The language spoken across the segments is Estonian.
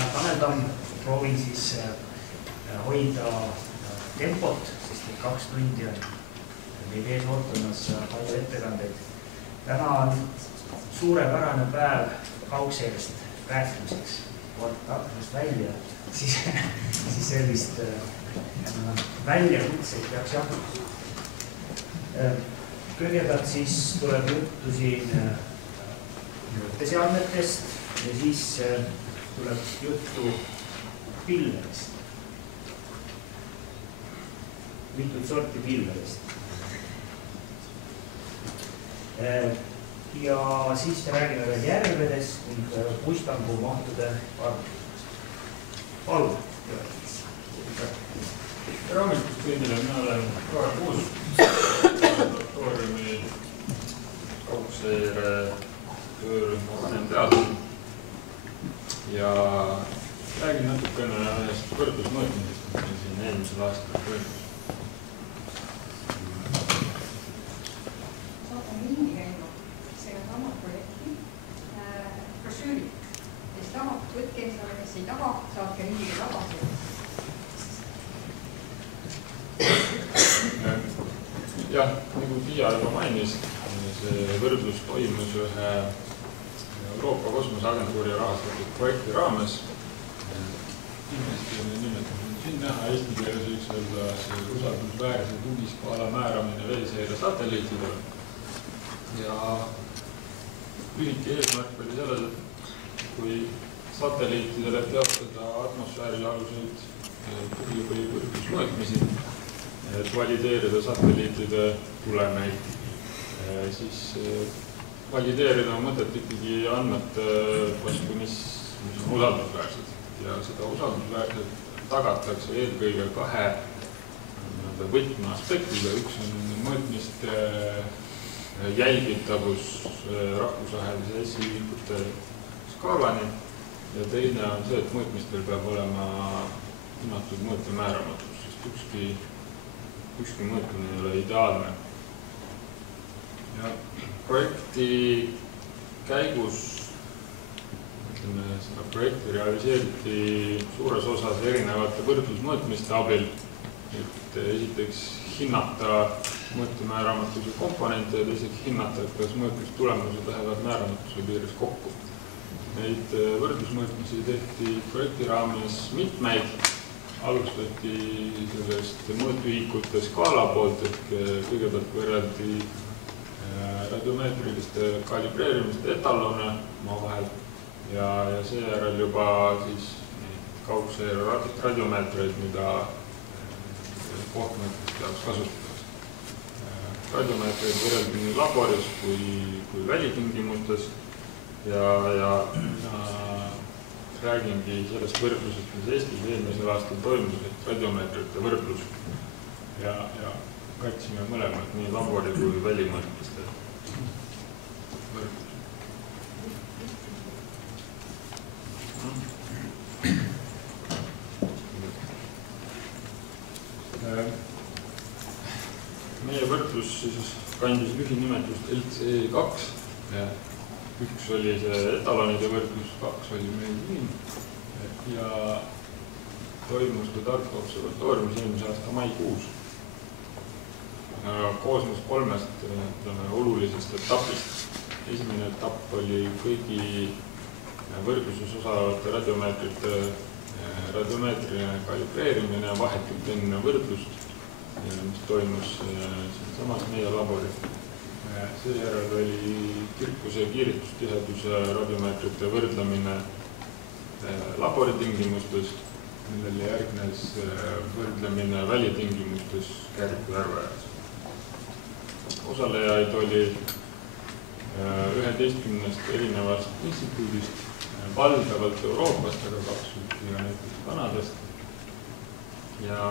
Tanel Tamm, proovin siis hoida tempot, sest 2 tundi on meil ees ootamas palju ettekandeid. Täna on suurepärane päev kaugseirest rääkimiseks. Vaadata aknast välja, siis sellist väljakutseid peaks jaguma. Kõigepealt siis tuleb juttu siin mõõteseadmetest ja siis tuleb juttu pilvedest. Mitut sorti pilvedest. Ja siis me räägime veel järvedest ning puistangu mahtude arvutusest. Palun! Tere hommikust kõigile, mina olen Kaar Kuus, laboratooriumi kaugseire töörühma vanemteadlane ja räägin natukene ühest võrdlusmõõtmisest, mis meil siin eelmisel aastal toimus. Saatan ringi käinud selle sama projekti brošüüri. Kes tahab, võtke endale, kes ei taha, saatke ringiga tagasi. Jah, nagu Tiia juba mainis, see võrdlus toimus ühe Euroopa Kosmoseagentuuri rahastatud projekti raames. Kindlasti nimetame siin näha eesti keeles võiks öelda usaldusväärse tugiskaala määramine veeseire satelliitidele. Ja lühike eesmärk oli selles, et kui satelliitidele teostada atmosfäärile aluseid tugi- või võrdlusmõõtmisi, et valideerida satelliitide tulemeid, siis valideerida on mõtet ikkagi andmete vastu, mis on usaldusväärsed. Ja seda usaldusväärselt tagatakse eelkõige 2 võtmeaspektiga. Üks on mõõtmiste jälgitavus rahvusvahelise S-ühikute skaalani ja teine on see, et mõõtmistel peab olema hinnatud mõõte määramatus, sest ükski mõõtmine ei ole ideaalne. Ja projekti käigus seda projekti realiseeriti suures osas erinevate võrdlusmõõtmiste abil, et esiteks hinnata mõõtemääramatuse komponente ja teiseks hinnata, et kas mõõtmistulemused lähevad määramatuse piires kokku. Neid võrdlusmõõtmisi tehti projekti raames mitmeid. Alustati sellest mõõtühikute skaala poolt, et kõigepealt võrreldi radiomeetriliste kalibreerimiste etalone omavahel ja seejärel juba siis kaugseire radiomeetreid, mida kohtmõõtmiste jaoks kasutatakse. Radiomeetreid võrreldi nii laboris kui välitingimustes ja räägingi sellest võrdlusest, mis Eestis eelmisel aastal toimus, et radiomeetrite võrdlus ja katsime mõlemad nii labori kui välimõõtmiste võrdlus. Meie võrdlus siis kandis lühinimetust LCE2. Üks oli see etalonide võrdlus, 2 oli meil liin ja toimus ka Tartu observatooriumis eelmise aasta maikuus. Koosnes 3 olulisest etapist. Esimene etapp oli kõigi võrdluses osalevate radiomeetriline kalibreerimine vahetult enne võrdlust, mis toimus samas meie laboris. Seejärel oli kirkuse ja kiiritustiheduse radiomeetrite võrdlemine laboritingimustes, millele järgnes võrdlemine välitingimustes Käriku järve ääres. Osalejaid oli 11 erinevast instituudist, valdavalt Euroopast, aga 2 ja näiteks Kanadast. Ja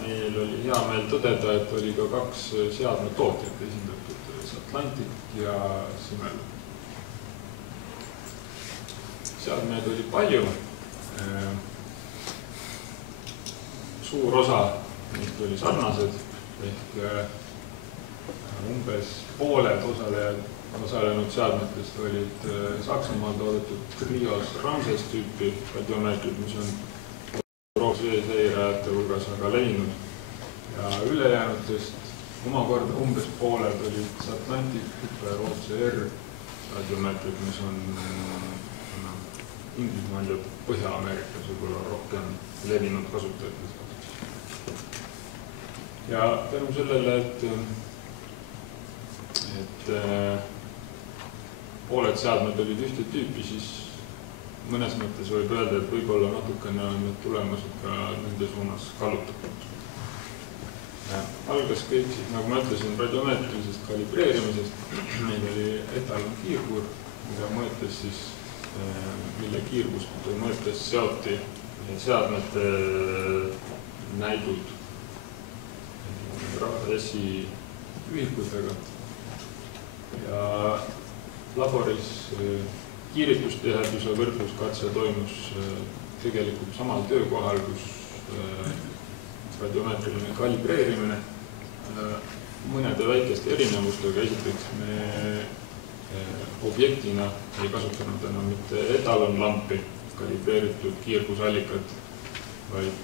meil oli hea meel tõdeda, et oli ka 2 seadmetootjat esindatud, Atlantic ja Simmel. Seadmeid oli palju. Suur osa neist oli sarnased, ehk umbes pooled osalejad osalenud seadmetest olid Saksamaal toodetud Krios Ramses tüüpi radiomeetrid, mis on Euroopa seirajate hulgas väga levinud. Ja ülejäänutest omakorda umbes pooled olid Atlantic ja OCR radiomeetrid, mis on Inglismaal ja Põhja-Ameerikas võib-olla rohkem levinud kasutajates. Ja tänu sellele, et pooled seadmed olid ühte tüüpi, siis mõnes mõttes võib öelda, et võib-olla natukene on need tulemused ka nende suunas kallutatud. Algas kõik siis, nagu ma ütlesin, radiomeetrilisest kalibreerimisest. Meil oli etalon kiirguur, mille kiirgust mõõtes seoti seadmete näidud RASi ühikutega. Ja laboris kiiritustiheduse võrdluskatse toimus tegelikult samal töökohal, kus radiomeetriline kalibreerimine mõnede väikeste erinevustega. Esiteks me objektina ei kasutanud enam mitte etalonlampi kalibreeritud kiirgusallikat, vaid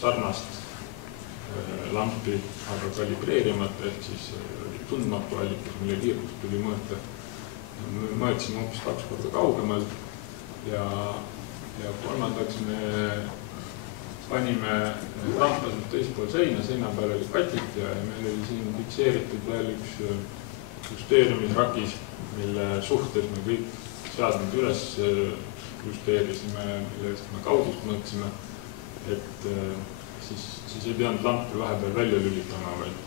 sarnast lampi, aga kalibreerimata ehk siis tundmatu allikas, mille kiirgust tuli mõõta. Me mõõtsime umbes 2 korda kaugemalt ja kolmandaks me panime rampasust teispool seina peal oli katit ja meil oli siin fikseeritud veel üks justeerimisrakis, mille suhtes me kõik seadmed üles justeerisime, mille eest me kaudust mõõtsime, et siis ei pidanud lampi vahepeal välja lülitama, vaid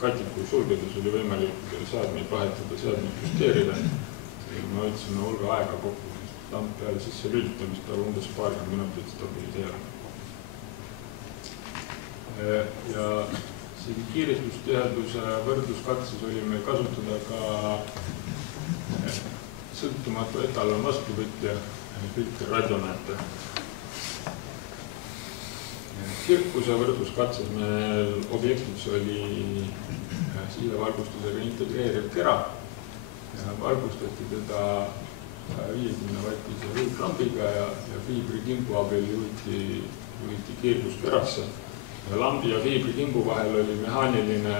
katit kui sulgedes oli võimalik seadmeid vahetada, seadmeid justeerida. Me võtsime hulga aega kokku lamp peale sisse lülitamist, aga umbes 20 minutit stabiliseerida. Ja siin kiiristustiheduse võrdluskatses oli meil kasutada ka sõltumatu etalon vastuvõtja filter radiomeeter. Kirkuse võrdluskatses meil objektiks oli siilevalgustusega integreeriv kera ja valgustati teda 50-vattise ruutlambiga ja fiibrikimbu abil juhiti kiirguskerasse. Lambi ja fiibrikimbu vahel oli mehaaniline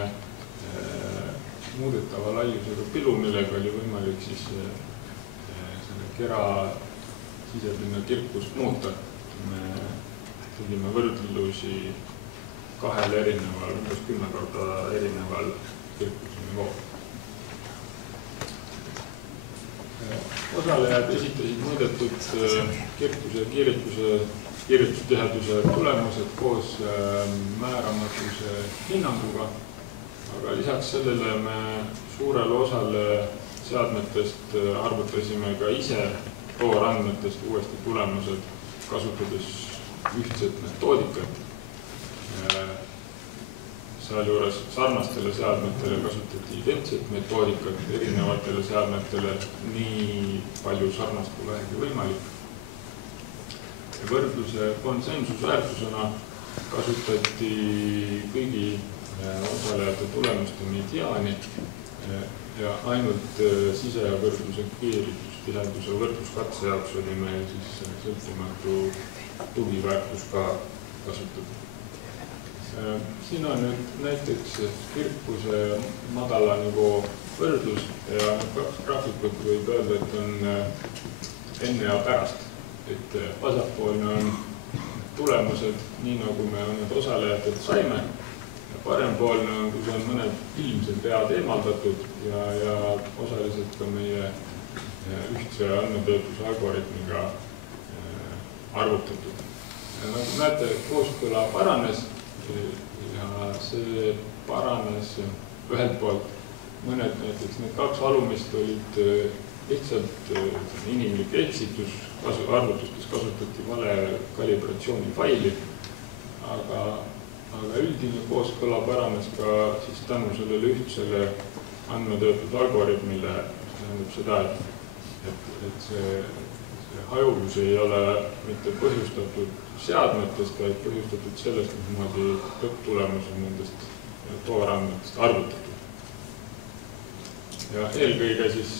muudetava laiusega pilu, millega oli võimalik siis selle kera sisepinna kirkust muuta. Me tegime võrdlusi 2 erineval, umbes 10 korda erineval kirkuse nivoo. Osalejad esitasid mõõdetud kirkuse ja kiiritustiheduse tulemused koos määramatuse hinnanguga, aga lisaks sellele me suurele osale seadmetest arvutasime ka ise toorandmetest uuesti tulemused, kasutades ühtset metoodikat. Sealjuures sarnastele seadmetele kasutati identset metoodikat, erinevatele seadmetele nii palju sarnast kui vähegi võimalik. Võrdluse konsensusväärtusena kasutati kõigi osalejate tulemuste mediaani ja ainult sise- ja võrdluse kiiristustiheduse võrdluskatse jaoks oli meil siis sõltumatu tugiväärtus ka kasutada. Siin on nüüd näiteks kirkuse madala nivoo võrdlus ja 2 graafikut võib öelda, et on enne ja pärast. Et vasakpoolne on tulemused, nii nagu me need osalejatelt saime, ja parempoolne on, kus on mõned ilmsed vead eemaldatud ja osaliselt ka meie ühtse andmetöötluse algoritmiga arvutatud. Nagu näete, kooskõla paranes ja see paranes ühelt poolt mõned näiteks need 2 alumist olid lihtsalt inimlik eksitus, arvutustes kasutati vale kalibratsiooni faili, aga üldine kooskõla paranes ka siis tänu sellele ühtsele andmetöötluse algoritmile, tähendab seda, et see hajuvus ei ole mitte põhjustatud seadmetest, vaid põhjustatud sellest, mismoodi lõpptulemus on nendest toorandmetest arvutatud. ja eelkõige siis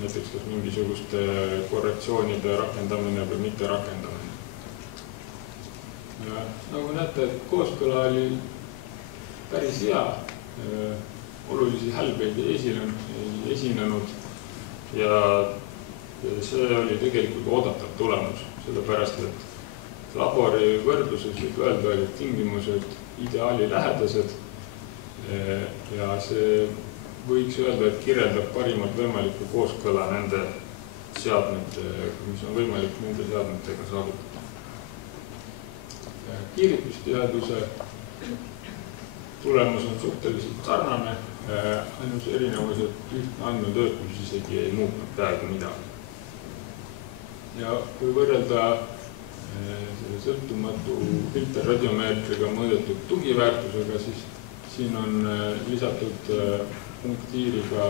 näiteks kas mingisuguste korrektsioonide rakendamine või mitte rakendamine. Nagu näete, et kooskõla oli päris hea, olulisi hälbeid ei esinenud ja see oli tegelikult oodatav tulemus, sellepärast et labori võrdluses võib öelda, et tingimused ideaali lähedased ja see võiks öelda, et kirjeldab parimat võimalikku kooskõla nende seadmetega, mis on võimalik nende seadmetega saavutada. Kiiritusteaduse tulemus on suhteliselt sarnane, ainus erinevus, et ühtne andmetöötlus isegi ei muutnud peaaegu midagi. Ja kui võrrelda sõltumatu filterradiomeetriga mõõdetud tugiväärtusega, siis siin on lisatud punktiiriga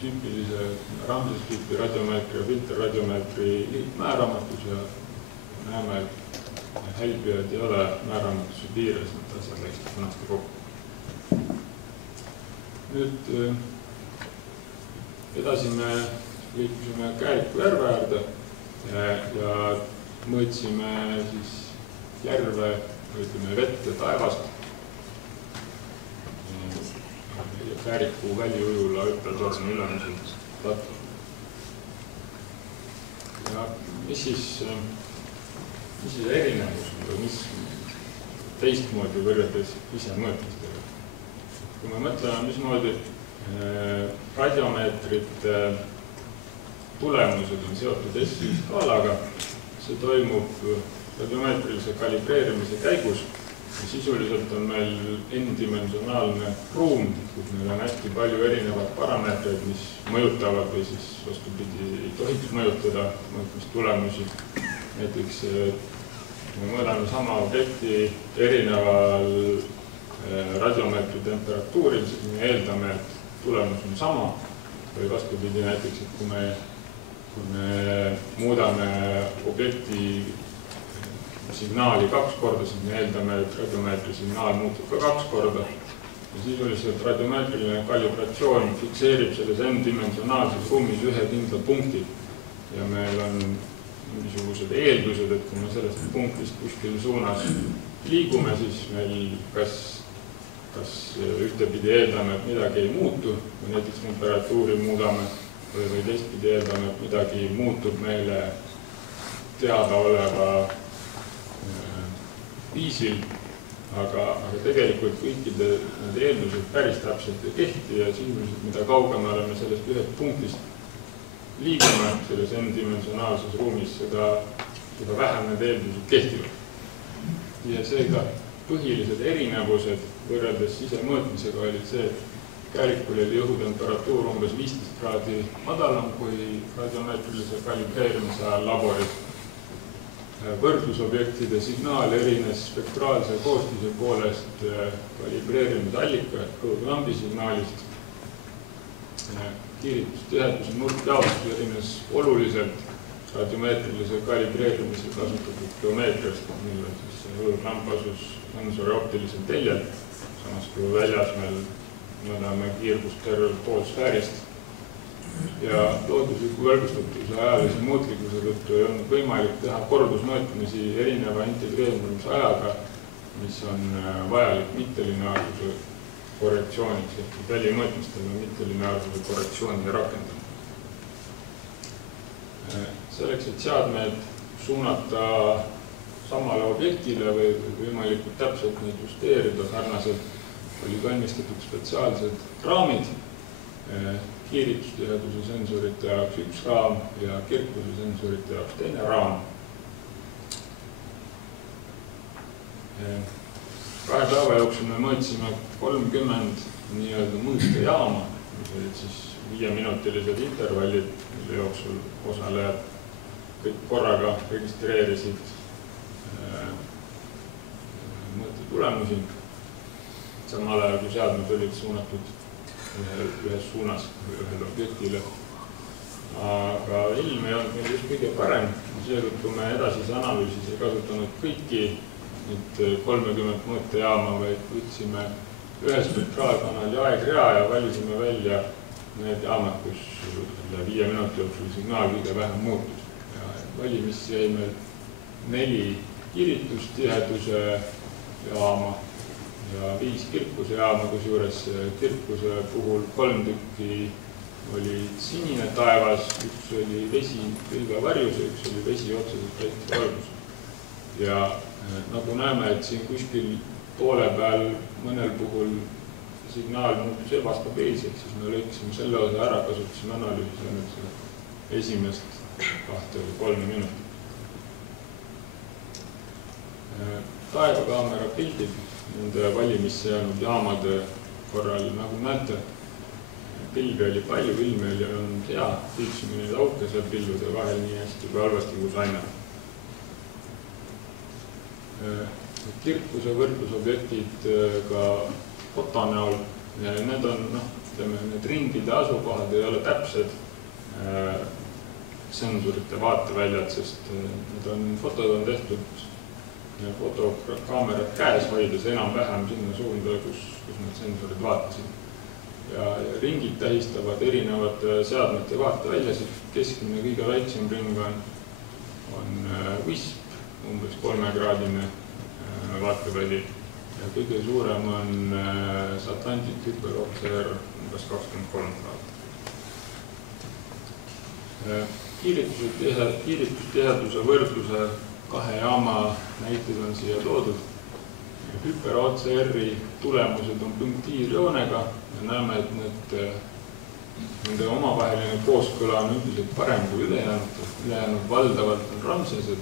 tüüpilise Ramses-tüüpi radiomeetri ja filterradiomeetri liitmääramatus ja näeme, et hälbijad ei ole määramatuse piires, need asjad läksid vanasti kokku. Nüüd edasi me liikusime Kääriku järve äärde ja mõõtsime siis järve, ütleme vett ja taevast. Kääriku väliujula hüppeltorni ülemuselt platvorm. Ja mis siis erinevus on või mis teistmoodi võrreldes ise mõõtmistega? Kui me mõtleme, mismoodi radiomeetrite tulemused on seotud SI skaalaga, see toimub radiomeetrilise kalibreerimise käigus. Sisuliselt on meil n-dimensionaalne ruum, kus meil on hästi palju erinevaid parameetreid, mis mõjutavad või siis vastupidi ei tohiks mõjutada mõõtmistulemusi. Näiteks me mõõdame sama objekti erineval radiomeetri temperatuuril, siis me eeldame, et tulemus on sama või vastupidi näiteks, et kui me muudame objekti signaali 2 korda, siis me eeldame, et radiomeetri signaal muutub ka 2 korda. Ja sisuliselt radiomeetriline kalibratsioon fikseerib selles n-dimensionaalses ruumis ühe kindla punkti. Ja meil on mingisugused eeldused, et kui me sellest punktist kuskil suunas liigume, siis meil kas ühtepidi eeldame, et midagi ei muutu, või näiteks temperatuuri muudame, või teistpidi eeldame, et midagi muutub meile teadaoleva viisil, aga tegelikult kõikide need eeldused päris täpselt ei kehti ja sisuliselt mida kaugema oleme sellest ühest punktist liigume selles n-dimensionaalses ruumis, seda vähem need eeldused kehtivad. Ja seega põhilised erinevused võrreldes sisemõõtmisega olid see, et Käärikul oli õhutemperatuur umbes 15 kraadi madalam kui radiomeetrilise kalibreerimise ajal laboris. Võrdlusobjektide signaal erines spektraalse koostise poolest kalibreerimisallika õhuklambi signaalist. Kiiritustiheduse nurkjaotus erines oluliselt radiomeetrilise kalibreerimise kasutatud geomeetriast, mille õhuklamp asus sensori optilisel teljel, samas kui väljas meil mõõdame kiirgust tervel pool sfäärist. Ja loodusliku võrgustatuse ajalise muutlikkuse tõttu ei olnud võimalik teha kordusmõõtmisi erineva integreerimise ajaga, mis on vajalik mittelineaarsuse korrektsiooniks ehk välimõõtmistel on mittelineaarsuse korrektsiooni rakendamine. Selleks, et seadmed suunata samale objektile või võimalikult täpselt neid justeerida sarnaselt, oli valmistatud spetsiaalsed raamid, kiiritustiheduse sensorite jaoks üks raam ja kirkuse sensorite jaoks teine raam. 2 päeva jooksul me mõõtsime 30 nii-öelda mõõtejaama, mis olid siis 5-minutilised intervallid, mille jooksul osalejad kõik korraga registreerisid mõõtetulemusi. Samal ajal, kui seadmed olid suunatud ühes suunas või ühel objektile. Aga ilm ei olnud meil just kõige parem. Seetõttu me edasise analüüsis ei kasutanud kõiki 30 mõõtejaama, vaid võtsime ühe spektraalkanali aegrea ja valisime välja need jaamad, kus 5 minuti jooksul signaal kõige vähem muutus. Ja valimisse jäi meil 4 kiiritustiheduse jaama ja 5 kirkuse jaama, kusjuures kirkuse puhul 3 tükki oli sinine taevas, üks oli vesi pilvevarjus ja üks oli vesi otseselt päikesevalgus. Ja nagu näeme, et siin kuskil poole peal mõnel puhul signaal muutus ebastabiilseks, siis me lõikasime selle osa ära, kasutasime analüüsis ainult esimest 2 või 3 minutit. Taevakaamera pildid nende valimisse jäänud jaamade korral, nagu näete, pilvi oli palju, ilme oli olnud hea, püüdsime neid auke seal pillude vahel nii hästi kui halvasti, kui saime. Kirkuse võrdlusobjektid ka foto näol, need on, need ringide asukohad ei ole täpsed sensorite vaateväljad, sest fotod on tehtud fotokaamerat käes hoides enam-vähem sinna suunda, kus need sensorid vaatasid. Ja ringid tähistavad erinevate seadmete vaateväljasid. Keskmine kõige väiksem ring on WISP, umbes 3-kraadine vaateväli. Ja kõige suurem on Atlantic Hyper OCR, umbes 23 kraadi. Kiiritustiheduse võrdluse 2 jaama näited on siia toodud. Hyper OCR-i tulemused on punktiirjoonega ja näeme, et nende omavaheline kooskõla on üldiselt parem kui ülejäänud valdavalt on ramsesed.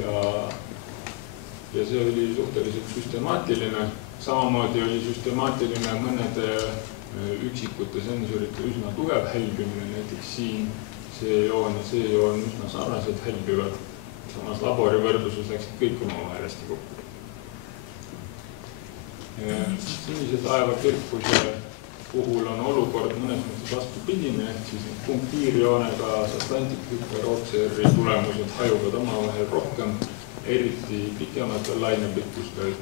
Ja see oli suhteliselt süstemaatiline. Samamoodi oli süstemaatiline mõnede üksikute sensorite üsna tugev hälbimine, näiteks siin see joon ja see joon üsna sarnaselt hälbivad. Samas labori võrdluses läksid kõik omavahel hästi kokku. Sinise taeva kirkuse puhul on olukord mõnes mõttes vastupidine, ehk siis punktiirjoonega Atlantic Hyper OCR-i tulemused hajuvad omavahel rohkem, eriti pikematel lainepikkustel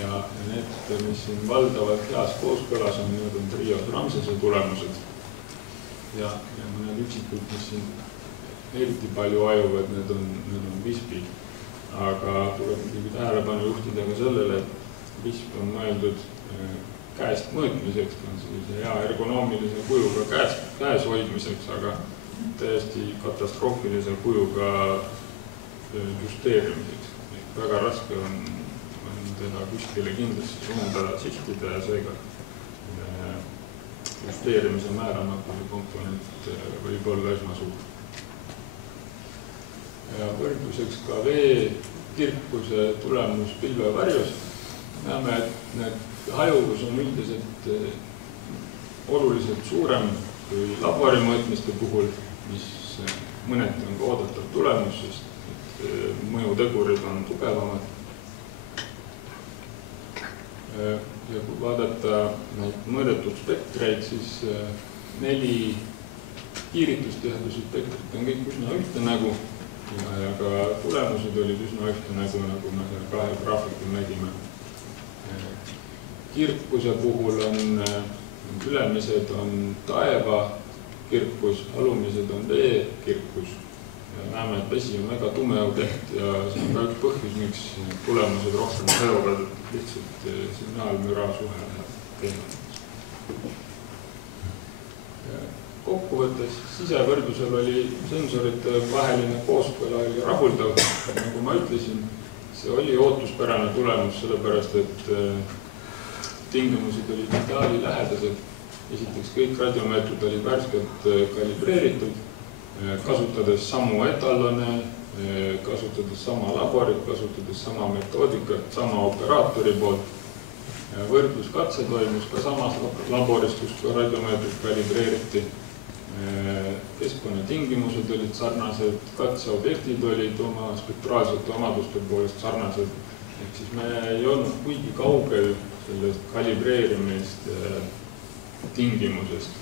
ja need, mis siin valdavalt heas kooskõlas on, need on trios Ramsese tulemused ja mõned üksikud, mis siin eriti palju hajuvad, need on WISP-id. Aga tuleb muidugi tähelepanu juhtida ka sellele, et WISP on mõeldud käest mõõtmiseks, on sellise hea ergonoomilise kujuga käes hoidmiseks, aga täiesti katastroofilise kujuga justeerimiseks. Väga raske on teda kuskile kindlasti suunda sihtida ja seega justeerimise määramatuse komponent võib olla üsna suur. Ja võrdluseks ka veekirkuse tulemus pilvevarjus. Näeme, et need hajuvus on üldiselt oluliselt suurem kui laborimõõtmiste puhul, mis mõneti on ka oodatav tulemus, sest mõjutegurid on tugevamad. Ja kui vaadata neid mõõdetud spektreid, siis 4 kiiritustiheduse spektrit on kõik üsna ühte nägu ja ka tulemused olid üsna ühte nägu, nagu me 2 graafikul nägime. Kirkuse puhul on ülemised on taeva kirkus, alumised on vee kirkus. Ja näeme, et vesi on väga tume objekt ja see on ka üks põhjus, miks tulemused rohkem hajuvad, lihtsalt signaalmüra suhe läheb. Kokkuvõttes sisevõrdlusel oli sensorite vaheline kooskõla oli rahuldav. Nagu ma ütlesin, see oli ootuspärane tulemus, sellepärast et tingimused olid ideaali lähedased. Esiteks kõik radiomeetrid olid värskelt kalibreeritud, kasutades samu etalone, kasutades sama laborit, kasutades sama metoodikat, sama operaatori poolt. Võrdluskatse toimus ka samas laboris, kus ka radiomeetrid kalibreeriti. Keskkonnatingimused olid sarnased, katseobjektid olid oma spektraalsete omaduste poolest sarnased. Ehk siis me ei olnud kuigi kaugel sellest kalibreerimist tingimustest.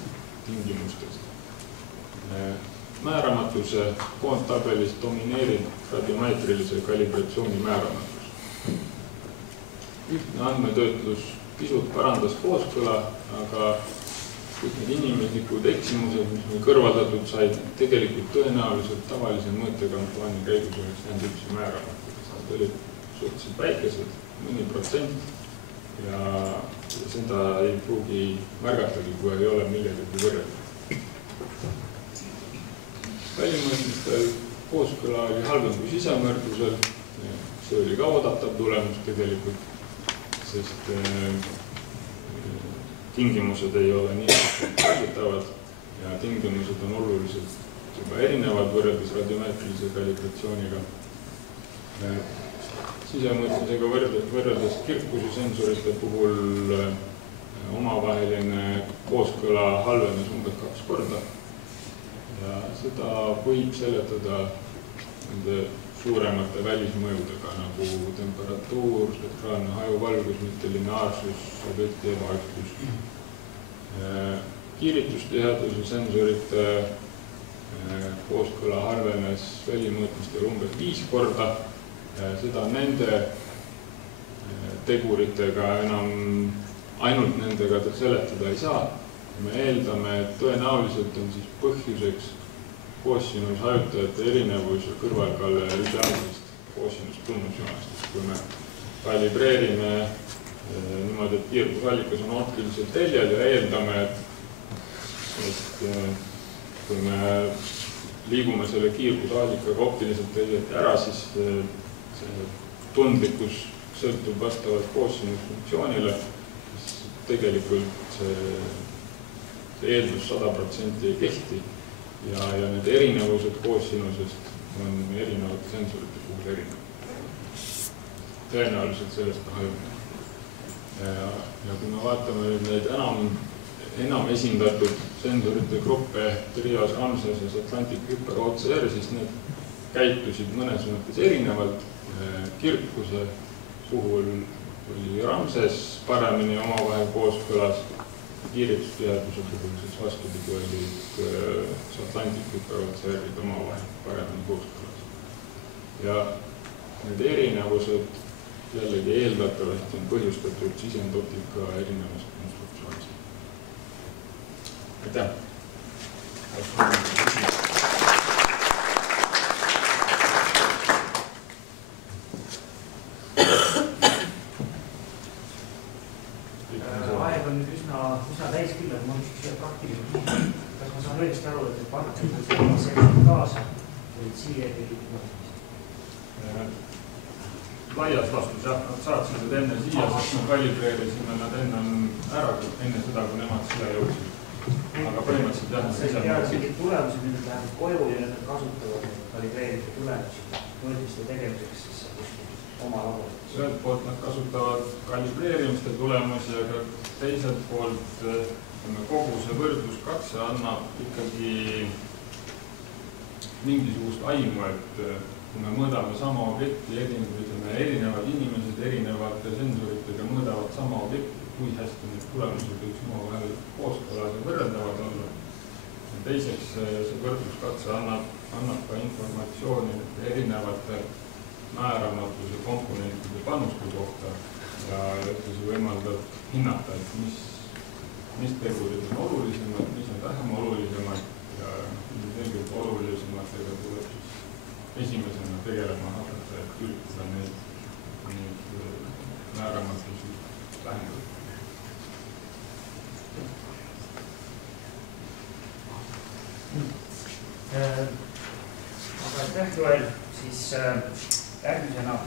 Määramatuse koondtabelis domineerib radiomeetrilise kalibratsiooni määramatus. Ühtne andmetöötlus pisut parandas kooskõla, aga kõik need inimeslikud eksimused, mis meil kõrvaldatud said, tegelikult tõenäoliselt tavalise mõõtekampaania käigus oleks jäänud üldse määramata. Nad olid suhteliselt väikesed, mõni protsent ja seda ei pruugi märgatagi, kui ei ole millegagi võrrelda. Välimõõtmistel kooskõla oli halvem kui sisemõrdlusel, see oli ka oodatav tulemus tegelikult, sest tingimused ei ole nii kallitavad ja tingimused on oluliselt juba erinevad võrreldes radiomeetrilise kalibratsiooniga. Sisemõõtmisega võrreldes kirkuse sensorite puhul omavaheline kooskõla halvenes umbes 2 korda ja seda võib seletada nende suuremate välismõjudega nagu temperatuur, spektraalne hajuvalgus, mittelineaarsus, objekti ebaühtlus. Kiiritustiheduse sensorite kooskõla halvenes välimõõtmistel umbes 5 korda. Seda nende teguritega enam ainult nendega seletada ei saa. Me eeldame, et tõenäoliselt on siis põhjuseks koosinus hajutajate erinevus ja kõrvalkalle ideaalsest koosinus tunnusjoonestest. Kui me kalibreerime niimoodi, et kiirgusallikas on optiliselt teljel ja eeldame, et kui me liigume selle kiirgusallikaga optiliselt teljelt ära, siis see tundlikkus sõltub vastavalt koosinusfunktsioonile, siis tegelikult see eeldus 100% ei kehti. Ja need erinevused koosinusest on erinevate sensorite puhul erinevad. Tõenäoliselt sellest ka hajumine. Ja kui me vaatame neid enam esindatud sensorite gruppe Trias, Ramses ja Atlantic Hyper OCR, siis need käitusid mõnes mõttes erinevalt. Kirkuse puhul oli Ramses paremini omavahel kooskõlas, kiiritustiheduse puhul siis vastupidi olid Atlantic Hyper OCR-id omavahel paremini kooskõlas. Ja need erinevused jällegi eeldatavasti on põhjustatud sisendoptika erinevast konstruktsioonist. Aitäh! Aeg on nüüd üsna täis küll, et ma on üks praktiline. Kas ma saan õigesti aru, et partnerid sellised kaasa olid siia laias vastus, jah, nad saatsid need enne siia, sest me kalibreerisime nad enne ära, enne seda, kui nemad siia jõudsid. Aga põhimõtteliselt jah, see teadsid tulemused, nüüd lähevad koju ja need kasutavad kalibreeritud tulemusi mõõtmiste tegemiseks siis oma laboris. Ühelt poolt nad kasutavad kalibreerimiste tulemusi, aga teiselt poolt kogu see võrdluskatse annab ikkagi mingisugust aimu, et kui me mõõdame sama objekti, erinevad inimesed erinevate sensoritega mõõdavad sama objekti, kui hästi need tulemused võiks omavahel kooskõlas ja võrreldavad olla. Teiseks, see võrdluskatse annab ka informatsiooni erinevate määramatuse komponentide panuste kohta ja see võimaldab hinnata, et mis tegurid on olulisemad, mis on vähem olulisemad ja selgelt olulisematega tuleb siis esimesena tegelema hakata, et üritada neid määramatusi vähendada. Aga aitäh, Joel, siis järgmisena